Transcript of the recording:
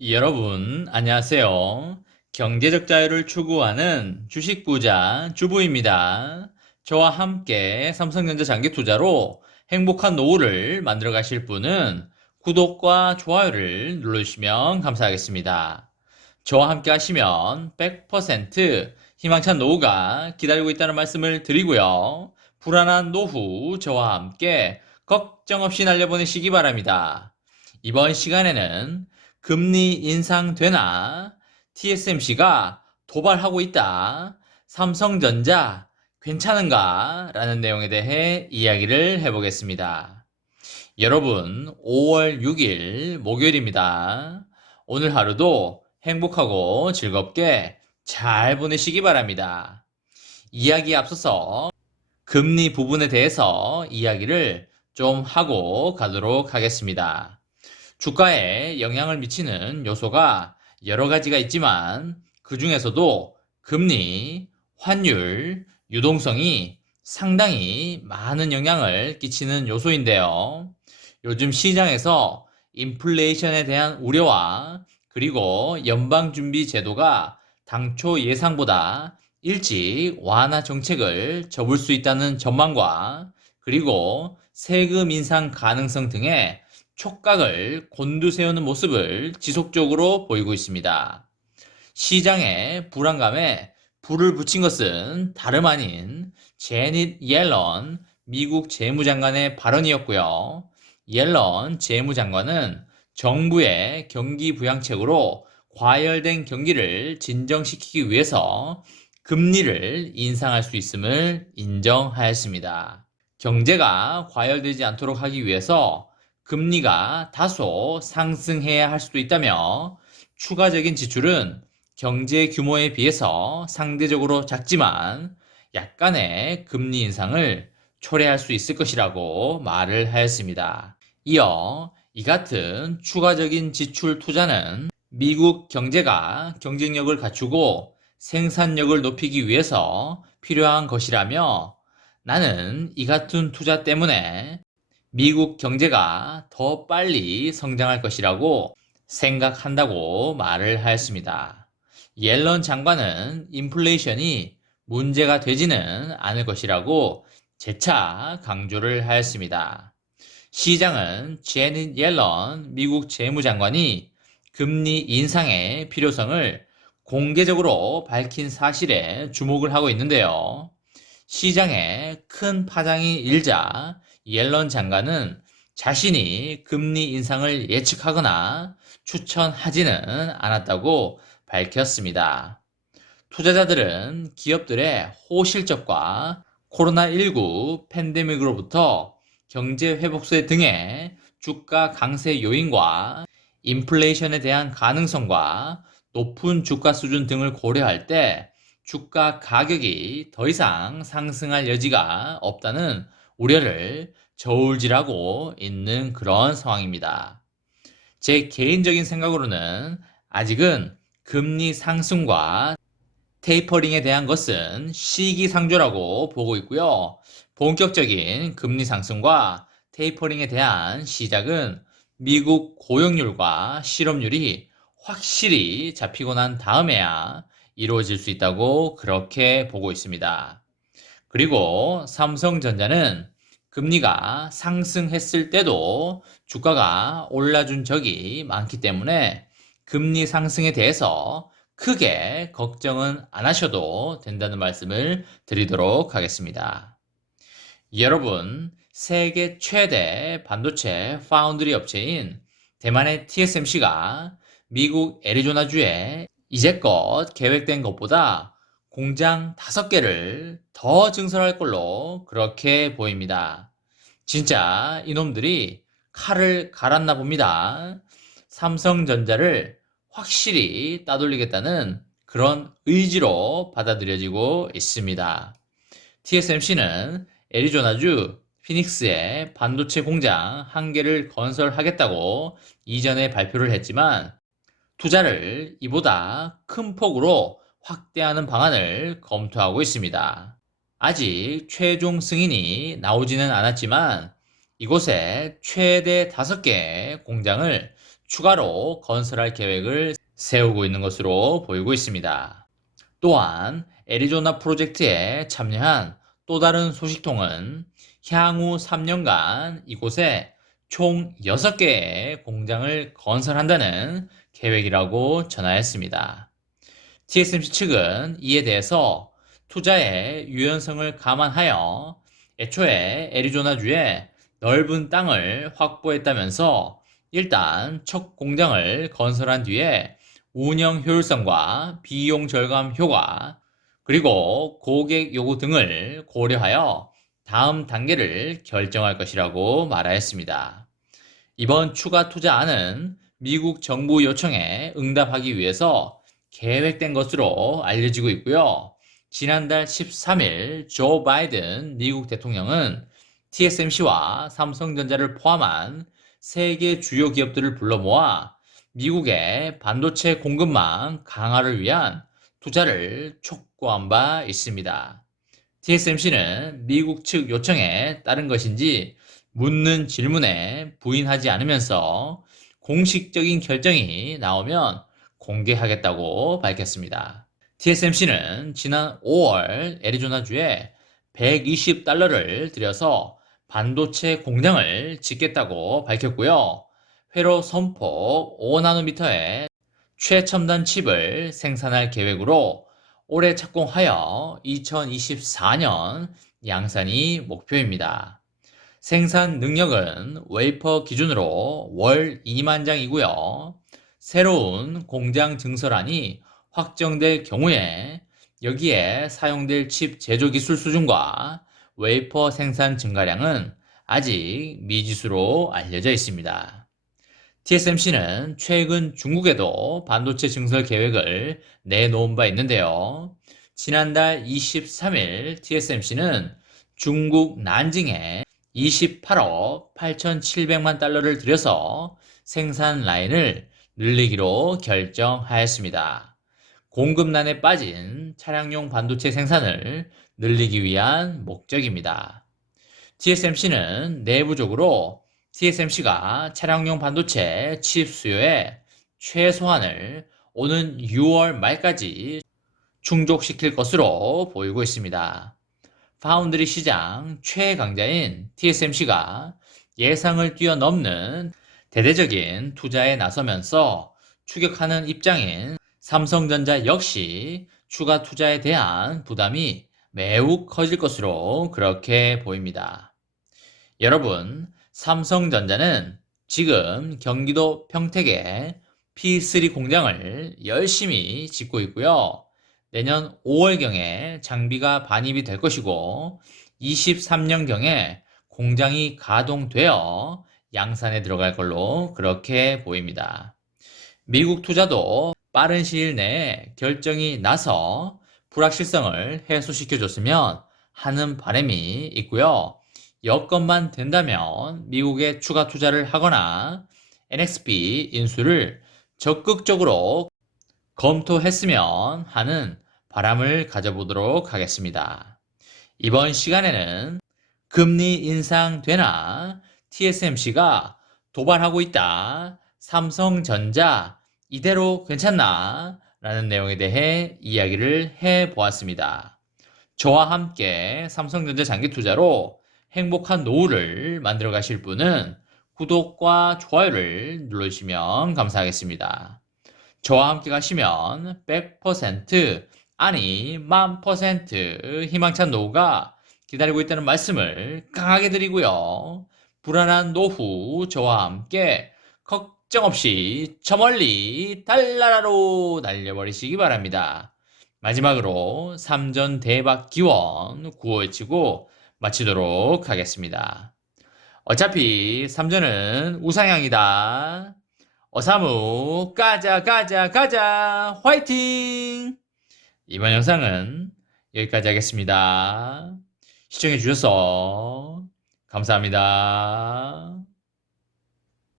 여러분, 안녕하세요. 경제적 자유를 추구하는 주식 부자 주부입니다. 저와 함께 삼성전자 장기 투자로 행복한 노후를 만들어 가실 분은 구독과 좋아요를 눌러주시면 감사하겠습니다. 저와 함께 하시면 100% 희망찬 노후가 기다리고 있다는 말씀을 드리고요. 불안한 노후 저와 함께 걱정 없이 날려보내시기 바랍니다. 이번 시간에는 금리 인상 되나? TSMC가 도발하고 있다. 삼성전자 괜찮은가? 라는 내용에 대해 이야기를 해보겠습니다. 여러분, 5월 6일 목요일입니다. 오늘 하루도 행복하고 즐겁게 잘 보내시기 바랍니다. 이야기에 앞서서 금리 부분에 대해서 이야기를 좀 하고 가도록 하겠습니다. 주가에 영향을 미치는 요소가 여러 가지가 있지만 그 중에서도 금리, 환율, 유동성이 상당히 많은 영향을 끼치는 요소인데요. 요즘 시장에서 인플레이션에 대한 우려와 그리고 연방준비제도가 당초 예상보다 일찍 완화 정책을 접을 수 있다는 전망과 그리고 세금 인상 가능성 등의 촉각을 곤두세우는 모습을 지속적으로 보이고 있습니다. 시장의 불안감에 불을 붙인 것은 다름 아닌 제닛 옐런 미국 재무장관의 발언이었고요. 옐런 재무장관은 정부의 경기 부양책으로 과열된 경기를 진정시키기 위해서 금리를 인상할 수 있음을 인정하였습니다. 경제가 과열되지 않도록 하기 위해서 금리가 다소 상승해야 할 수도 있다며 추가적인 지출은 경제 규모에 비해서 상대적으로 작지만 약간의 금리 인상을 초래할 수 있을 것이라고 말을 하였습니다. 이어 이 같은 추가적인 지출 투자는 미국 경제가 경쟁력을 갖추고 생산력을 높이기 위해서 필요한 것이라며 나는 이 같은 투자 때문에 미국 경제가 더 빨리 성장할 것이라고 생각한다고 말을 하였습니다. 옐런 장관은 인플레이션이 문제가 되지는 않을 것이라고 재차 강조를 하였습니다. 시장은 제닛 옐런 미국 재무장관이 금리 인상의 필요성을 공개적으로 밝힌 사실에 주목을 하고 있는데요. 시장에 큰 파장이 일자 옐런 장관은 자신이 금리 인상을 예측하거나 추천하지는 않았다고 밝혔습니다. 투자자들은 기업들의 호실적과 코로나19 팬데믹으로부터 경제 회복세 등의 주가 강세 요인과 인플레이션에 대한 가능성과 높은 주가 수준 등을 고려할 때 주가 가격이 더 이상 상승할 여지가 없다는 우려를 저울질하고 있는 그런 상황입니다. 제 개인적인 생각으로는 아직은 금리 상승과 테이퍼링에 대한 것은 시기상조라고 보고 있고요. 본격적인 금리 상승과 테이퍼링에 대한 시작은 미국 고용률과 실업률이 확실히 잡히고 난 다음에야 이루어질 수 있다고 그렇게 보고 있습니다. 그리고 삼성전자는 금리가 상승했을 때도 주가가 올라준 적이 많기 때문에 금리 상승에 대해서 크게 걱정은 안 하셔도 된다는 말씀을 드리도록 하겠습니다. 여러분, 세계 최대 반도체 파운드리 업체인 대만의 TSMC가 미국 애리조나주에 이제껏 계획된 것보다 공장 5개를 더 증설할 걸로 그렇게 보입니다. 진짜 이놈들이 칼을 갈았나 봅니다. 삼성전자를 확실히 따돌리겠다는 그런 의지로 받아들여지고 있습니다. TSMC는 애리조나주 피닉스에 반도체 공장 1개를 건설하겠다고 이전에 발표를 했지만 투자를 이보다 큰 폭으로 확대하는 방안을 검토하고 있습니다. 아직 최종 승인이 나오지는 않았지만 이곳에 최대 5개의 공장을 추가로 건설할 계획을 세우고 있는 것으로 보이고 있습니다. 또한 애리조나 프로젝트에 참여한 또 다른 소식통은 향후 3년간 이곳에 총 6개의 공장을 건설한다는 계획이라고 전하였습니다. TSMC 측은 이에 대해서 투자의 유연성을 감안하여 애초에 애리조나주에 넓은 땅을 확보했다면서 일단 첫 공장을 건설한 뒤에 운영 효율성과 비용 절감 효과, 그리고 고객 요구 등을 고려하여 다음 단계를 결정할 것이라고 말하였습니다. 이번 추가 투자안은 미국 정부 요청에 응답하기 위해서 계획된 것으로 알려지고 있고요. 지난달 13일 조 바이든 미국 대통령은 TSMC와 삼성전자를 포함한 세계 주요 기업들을 불러 모아 미국의 반도체 공급망 강화를 위한 투자를 촉구한 바 있습니다. TSMC는 미국 측 요청에 따른 것인지 묻는 질문에 부인하지 않으면서 공식적인 결정이 나오면 공개하겠다고 밝혔습니다. TSMC는 지난 5월 애리조나주에 $120를 들여서 반도체 공장을 짓겠다고 밝혔고요. 회로 선폭 5나노미터의 최첨단 칩을 생산할 계획으로 올해 착공하여 2024년 양산이 목표입니다. 생산 능력은 웨이퍼 기준으로 월 2만 장이고요. 새로운 공장 증설안이 확정될 경우에 여기에 사용될 칩 제조 기술 수준과 웨이퍼 생산 증가량은 아직 미지수로 알려져 있습니다. TSMC는 최근 중국에도 반도체 증설 계획을 내놓은 바 있는데요. 지난달 23일 TSMC는 중국 난징에 28억 8,700만 달러를 들여서 생산 라인을 늘리기로 결정하였습니다. 공급난에 빠진 차량용 반도체 생산을 늘리기 위한 목적입니다. TSMC는 내부적으로 TSMC가 차량용 반도체 칩 수요의 최소한을 오는 6월 말까지 충족시킬 것으로 보이고 있습니다. 파운드리 시장 최강자인 TSMC가 예상을 뛰어넘는 대대적인 투자에 나서면서 추격하는 입장인 삼성전자 역시 추가 투자에 대한 부담이 매우 커질 것으로 그렇게 보입니다. 여러분, 삼성전자는 지금 경기도 평택에 P3 공장을 열심히 짓고 있고요. 내년 5월경에 장비가 반입이 될 것이고 23년경에 공장이 가동되어 양산에 들어갈 걸로 그렇게 보입니다. 미국 투자도 빠른 시일 내에 결정이 나서 불확실성을 해소시켜줬으면 하는 바람이 있고요. 여건만 된다면 미국에 추가 투자를 하거나 NXP 인수를 적극적으로 검토했으면 하는 바람을 가져보도록 하겠습니다. 이번 시간에는 금리 인상되나 TSMC가 도발하고 있다. 삼성전자 이대로 괜찮나? 라는 내용에 대해 이야기를 해보았습니다. 저와 함께 삼성전자 장기 투자로 행복한 노후를 만들어 가실 분은 구독과 좋아요를 눌러주시면 감사하겠습니다. 저와 함께 가시면 100% 아니 1000% 희망찬 노후가 기다리고 있다는 말씀을 강하게 드리고요. 불안한 노후 저와 함께 걱정 없이 저 멀리 달나라로 날려버리시기 바랍니다. 마지막으로 3전 대박 기원 구호외치고 마치도록 하겠습니다. 어차피 3전은 우상향이다. 어사무 가자 가자 가자 화이팅! 이번 영상은 여기까지 하겠습니다. 시청해 주셔서 감사합니다.